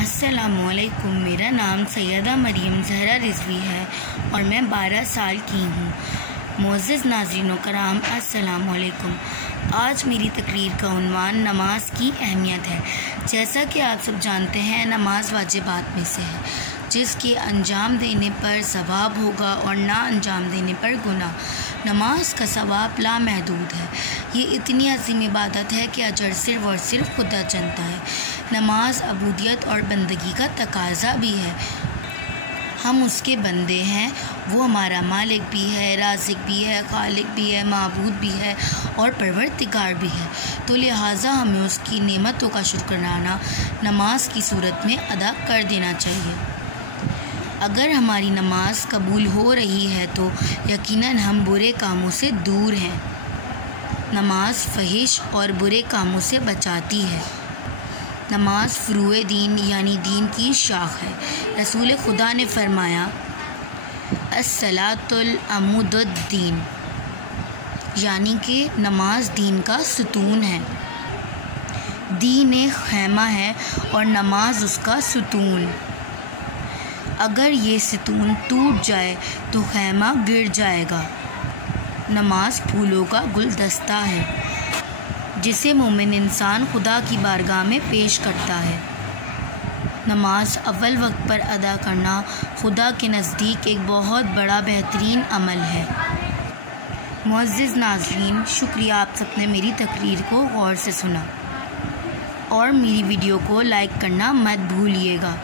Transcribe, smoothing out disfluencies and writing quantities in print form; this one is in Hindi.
अस्सलामुअलैकुम। मेरा नाम सैयदा मरियम ज़हरा रिज़वी है और मैं 12 साल की हूँ। मोअज़्ज़िज़ नाज़रीन कराम, अस्सलामुअलैकुम। आज मेरी तकरीर का उन्वान नमाज की अहमियत है। जैसा कि आप सब जानते हैं, नमाज वाजिबात में से है जिसके अंजाम देने पर सवाब होगा और ना अंजाम देने पर गुनाह। नमाज का सवाब लामहदूद है। ये इतनी अजीम इबादत है कि अजर सिर्फ़ और सिर्फ खुदा जानता है। नमाज अबूदियत और बंदगी का तकाज़ा भी है। हम उसके बंदे हैं, वो हमारा मालिक भी है, राज़िक भी है, खालिक भी है, माबूद भी है और परवरदिगार भी है। तो लिहाजा हमें उसकी नेमतों का शुक्राना नमाज की सूरत में अदा कर देना चाहिए। अगर हमारी नमाज कबूल हो रही है तो यकीनन हम बुरे कामों से दूर हैं। नमाज फ़हिश और बुरे कामों से बचाती है। नमाज फ़ुरूए दीन यानी दीन की शाख है। रसूल खुदा ने फरमाया, अस्सलातुल अमूदुद्दीन, यानी कि नमाज दीन का सुतून है। दीन एक खैमा है और नमाज उसका सुतून। अगर ये सुतून टूट जाए तो खैमा गिर जाएगा। नमाज फूलों का गुलदस्ता है जिसे मोमिन इंसान खुदा की बारगाह में पेश करता है। नमाज अव्वल वक्त पर अदा करना खुदा के नज़दीक एक बहुत बड़ा बेहतरीन अमल है। मुअज़्ज़िज़ नाज़रीन, शुक्रिया आप सबने मेरी तकरीर को गौर से सुना और मेरी वीडियो को लाइक करना मत भूलिएगा।